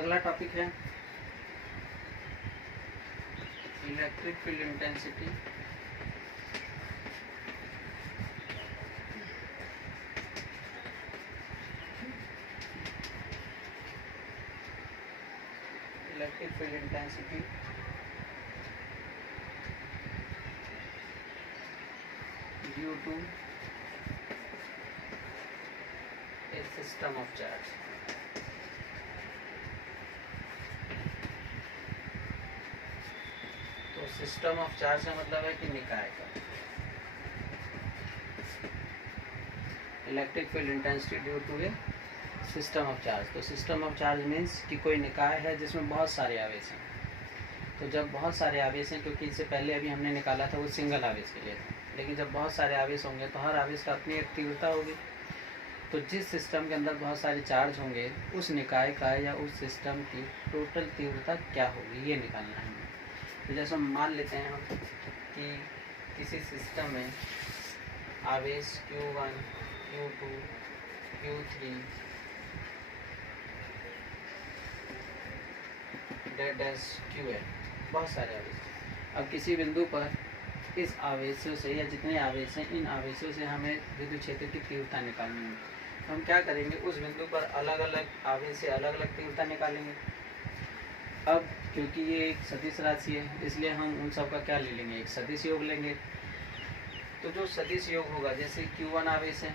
अगला टॉपिक है electric field intensity. Electric field intensity due to a system of charge. तो system of charge का मतलब है कि निकाय का electric field intensity due to a system of charge. तो सिस्टम ऑफ चार्ज मीन्स कि कोई निकाय है जिसमें बहुत सारे आवेश हैं। तो जब बहुत सारे आवेश हैं, क्योंकि इससे पहले अभी हमने निकाला था वो सिंगल आवेश के लिए था, लेकिन जब बहुत सारे आवेश होंगे तो हर आवेश का अपनी एक तीव्रता होगी। तो जिस सिस्टम के अंदर बहुत सारे चार्ज होंगे उस निकाय का या उस सिस्टम की टोटल तीव्रता क्या होगी, ये निकालना है हमें। तो जैसे हम मान लेते हैं हम कि किसी सिस्टम में आवेश Q1, Q2, Q3 Qn, बहुत सारे आवेश। अब किसी बिंदु पर इस आवेशों से या जितने आवेश हैं इन आवेशों से हमें विद्युत क्षेत्र की तीव्रता निकालनी है। तो हम क्या करेंगे, उस बिंदु पर अलग अलग आवेश से अलग अलग तीव्रता निकालेंगे। अब क्योंकि ये एक सदिश राशि है इसलिए हम उन सब का क्या ले लेंगे, एक सदिश योग लेंगे। तो जो सदिश योग होगा, जैसे Q1 आवेश है,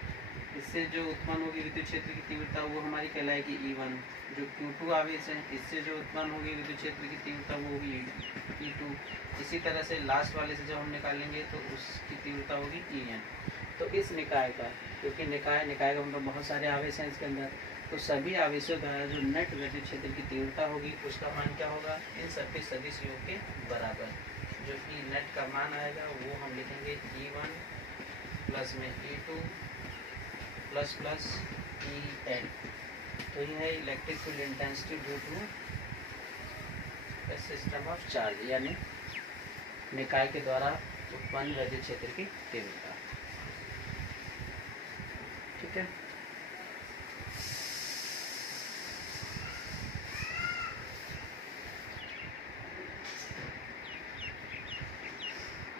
इससे जो उत्पन्न होगी विद्युत क्षेत्र की तीव्रता वो हमारी कहलाएगी E1। जो Q2 आवेश है, इससे जो उत्पन्न होगी विद्युत क्षेत्र की तीव्रता वो होगी E2। इसी तरह से लास्ट वाले से जब हम निकालेंगे तो उसकी तीव्रता होगी En। तो इस निकाय का, क्योंकि निकाय का मतलब बहुत सारे आवेश हैं इसके अंदर, तो सभी आवेशों का जो नेट विद्युत क्षेत्र की तीव्रता होगी उसका मान क्या होगा, इन सभी सदिश योग के बराबर। जो कि नेट का मान आएगा वो हम लिखेंगे E1 प्लस में E2 प्लस प्लस En। तो ये है electric field intensity due to system of charge, यानी निकाय के द्वारा उत्पन्न विद्युत क्षेत्र की तीव्रता। ठीक है।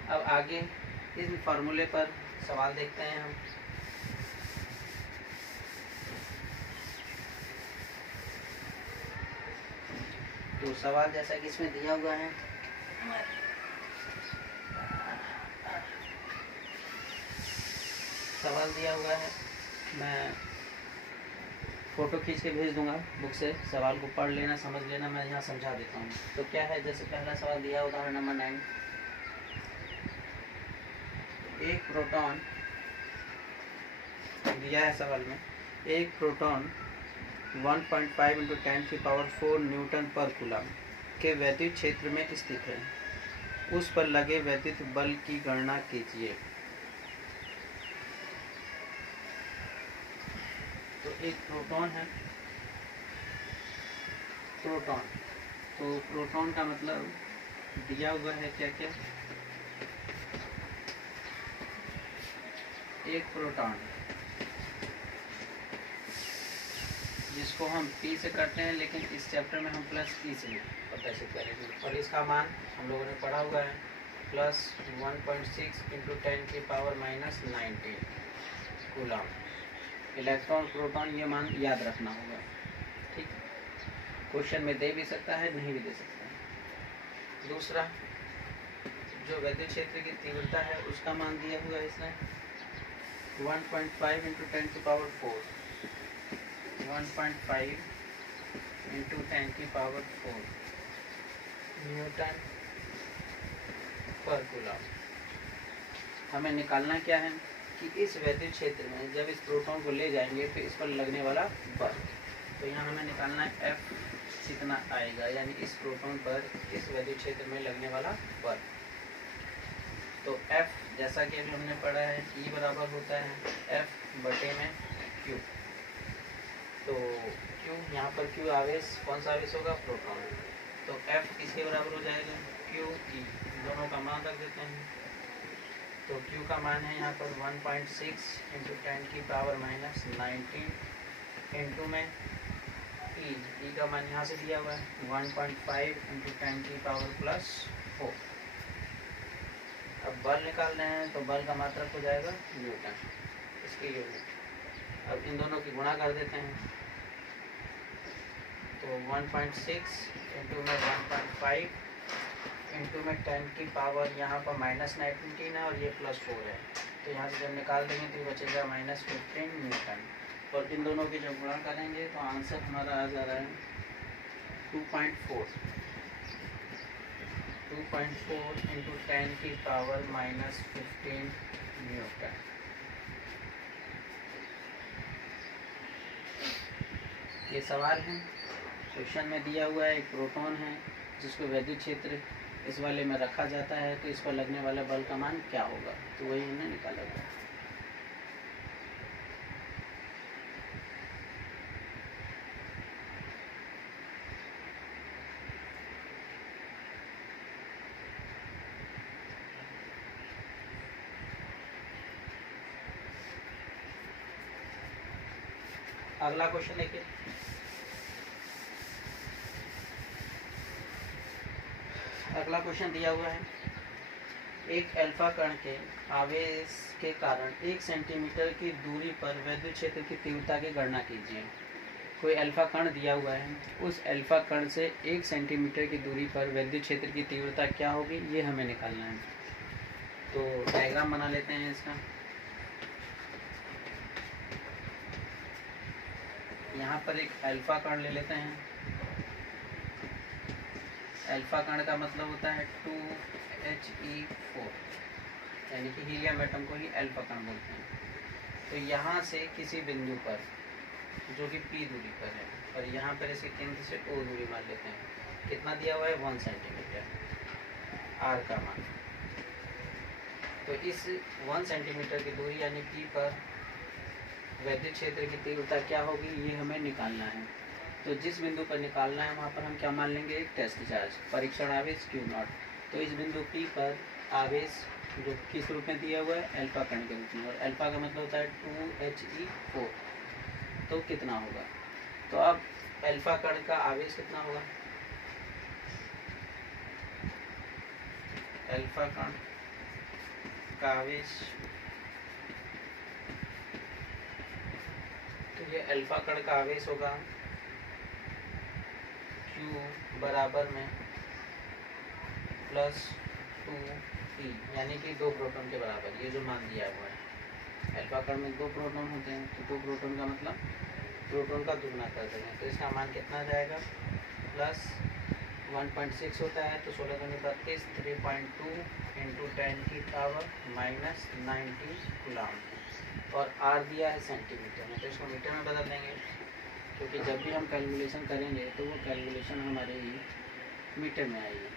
अब आगे इस फॉर्मूले पर सवाल देखते हैं हम। तो सवाल जैसा कि इसमें दिया हुआ है, सवाल दिया हुआ है, मैं फ़ोटो खींच के भेज दूंगा बुक से, सवाल को पढ़ लेना, समझ लेना, मैं यहाँ समझा देता हूँ। तो क्या है, जैसे पहला सवाल दिया उदाहरण नंबर 9, एक प्रोटॉन दिया है सवाल में, एक प्रोटॉन 1.5 × 10⁴ न्यूटन पर कूलम के वैद्युत क्षेत्र में स्थित है, उस पर लगे वैद्युत बल की गणना कीजिए। तो एक प्रोटॉन है, प्रोटॉन, तो प्रोटॉन का मतलब दिया हुआ है क्या क्या, एक प्रोटॉन जिसको हम P से करते हैं, लेकिन इस चैप्टर में हम प्लस P से प्रदर्शित करेंगे, और इसका मान हम लोगों ने पढ़ा हुआ है प्लस 1.6 × 10⁻⁻19 कूलम। इलेक्ट्रॉन प्रोटॉन ये मान याद रखना होगा। ठीक, क्वेश्चन में दे भी सकता है, नहीं भी दे सकता है। दूसरा, जो विद्युत क्षेत्र की तीव्रता है उसका मान दिया हुआ है इसने 1.5 × 10⁴, 1.5 × 10⁴ न्यूटन पर कूलम। हमें निकालना क्या है कि इस वैद्युत क्षेत्र में जब इस प्रोटॉन को ले जाएंगे तो इस पर लगने वाला बल, तो यहाँ हमें निकालना है F कितना आएगा, यानी इस प्रोटॉन पर इस वैद्युत क्षेत्र में लगने वाला बल। तो F जैसा कि अभी हमने पढ़ा है E बराबर होता है F/Q। तो Q, यहाँ पर Q आवेश, कौन सा आवेश होगा, प्रोटॉन। तो F किसके बराबर हो जाएगा, QE, दोनों का मान रख देते हैं। तो Q का मान है यहाँ पर 1.6 × 10⁻⁻19 इंटू में ई का मान यहाँ से दिया हुआ है 1.5 इंटू 10⁻+4। अब बल निकालना है तो बल का मात्रक हो जाएगा न्यूटन, इसकी यूनिट। अब इन दोनों की गुणा कर देते हैं, तो 1.6 इंटू में 1.5 इंटू में 10⁻, यहाँ पर -19 है और ये +4 है, तो यहाँ से जब निकाल देंगे तो ये बचेगा -15 न्यूटन। और इन दोनों की जब गुणा करेंगे तो आंसर हमारा आ जा रहा है 2.4 इंटू 10⁻⁻15 न्यूटन। ये सवाल है, क्वेश्चन में दिया हुआ है एक प्रोटॉन है जिसको वैद्युत क्षेत्र इस वाले में रखा जाता है, तो इस पर लगने वाला बल का मान क्या होगा, तो वही हमने निकाला हुआ है। अगला क्वेश्चन देखिए, अगला क्वेश्चन दिया हुआ है, एक अल्फा कण के आवेश के कारण 1 सेंटीमीटर की दूरी पर वैद्युत क्षेत्र की तीव्रता की गणना कीजिए। कोई अल्फा कण दिया हुआ है, उस अल्फा कण से 1 सेंटीमीटर की दूरी पर वैद्युत क्षेत्र की तीव्रता क्या होगी, ये हमें निकालना है। तो डायग्राम बना लेते हैं इसका। यहाँ पर एक अल्फा कण ले लेते हैं। अल्फा कण का मतलब होता है 2He4, यानी कि हीलियम एटम को ही अल्फा कण बोलते हैं। तो यहाँ से किसी बिंदु पर जो कि P दूरी पर है, और यहाँ पर इसके केंद्र से O दूरी मान लेते हैं। कितना दिया हुआ है 1 सेंटीमीटर R का मान। तो इस 1 सेंटीमीटर की दूरी यानी P पर वैद्युत क्षेत्र की तीव्रता क्या होगी, ये हमें निकालना है। तो जिस बिंदु पर निकालना है वहाँ पर हम क्या मान लेंगे, एक टेस्ट चार्ज, परीक्षण आवेश Q0। तो इस बिंदु P पर आवेश जो किस रूप में दिया हुआ है, अल्फा कण के रूप में, और अल्फा का मतलब होता है 2He4। तो कितना होगा, तो अब अल्फा कण का आवेश कितना होगा, अल्फा कण का आवेश, तो ये अल्फा कण का आवेश होगा Q बराबर में +2E, यानी कि 2 प्रोटॉन के बराबर, ये जो मान दिया हुआ है। अल्फा कण में 2 प्रोटॉन होते हैं, तो 2 प्रोटॉन का मतलब प्रोटॉन का दुगना कर देंगे, तो इसका मान कितना जाएगा, +1.6 होता है, तो 16 दूनी 32, 3.2 इंटू 10⁻⁻90 कूलम, और R दिया है सेंटीमीटर में, तो इसको मीटर में बदल देंगे, क्योंकि जब भी हम कैलकुलेशन करेंगे तो वो कैलकुलेशन हमारे ही मीटर में आएगी।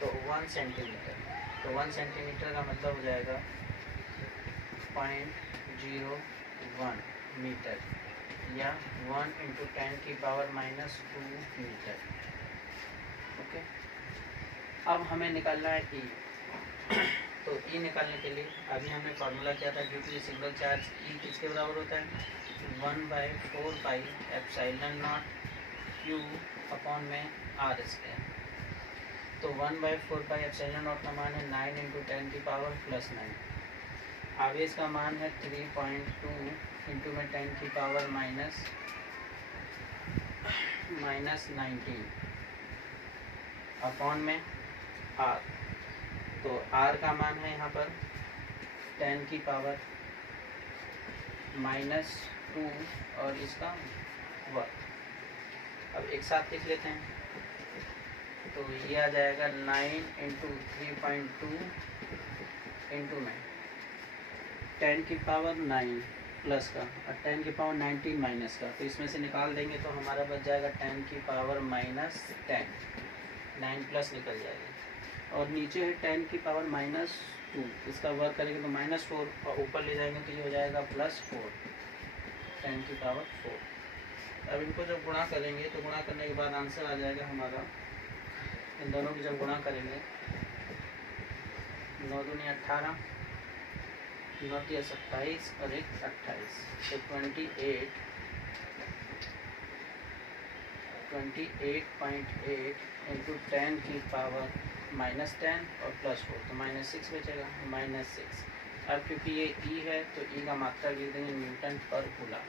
तो 1 सेंटीमीटर, तो 1 सेंटीमीटर का मतलब हो जाएगा 0.01 मीटर, या 1 इंटू 10⁻⁻2 मीटर। ओके, अब हमें निकालना है E। तो E निकालने के लिए अभी हमने फार्मूला किया था, due to single charge E किसके बराबर होता है, 1/4πε0 Q अपॉन में R²। तो 1/4πε0 का मान है 9 इंटू 10⁻+9। आवेश का मान है 3.2 इंटू में 10⁻⁻19 अपॉन में R। तो R का मान है यहाँ पर 10⁻⁻2 और इसका वर्ग। अब एक साथ लिख लेते हैं, तो ये आ जाएगा 9 इंटू 3.2 इंटू में 10⁻9 प्लस का और 10⁻19 माइनस का, तो इसमें से निकाल देंगे तो हमारा बच जाएगा 10⁻−10, 9 प्लस निकल जाएगी, और नीचे है 10⁻−2, इसका वर्क करेंगे तो -4 और ऊपर ले जाएंगे तो ये हो जाएगा +4, 10⁻4। अब इनको जब गुणा करेंगे तो गुणा करने के बाद आंसर आ जाएगा हमारा, इन दोनों की जब गुणा करेंगे 9 दूनी 18, 9 तिया 27 और 1 28, तो 28 28.8 इंटू 10 की पावर -10 और +4 तो -6 बचेगा, -6। अब क्योंकि ये ई है तो ई का मात्रा लिख देंगे न्यूटन पर कूलम।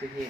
तो ये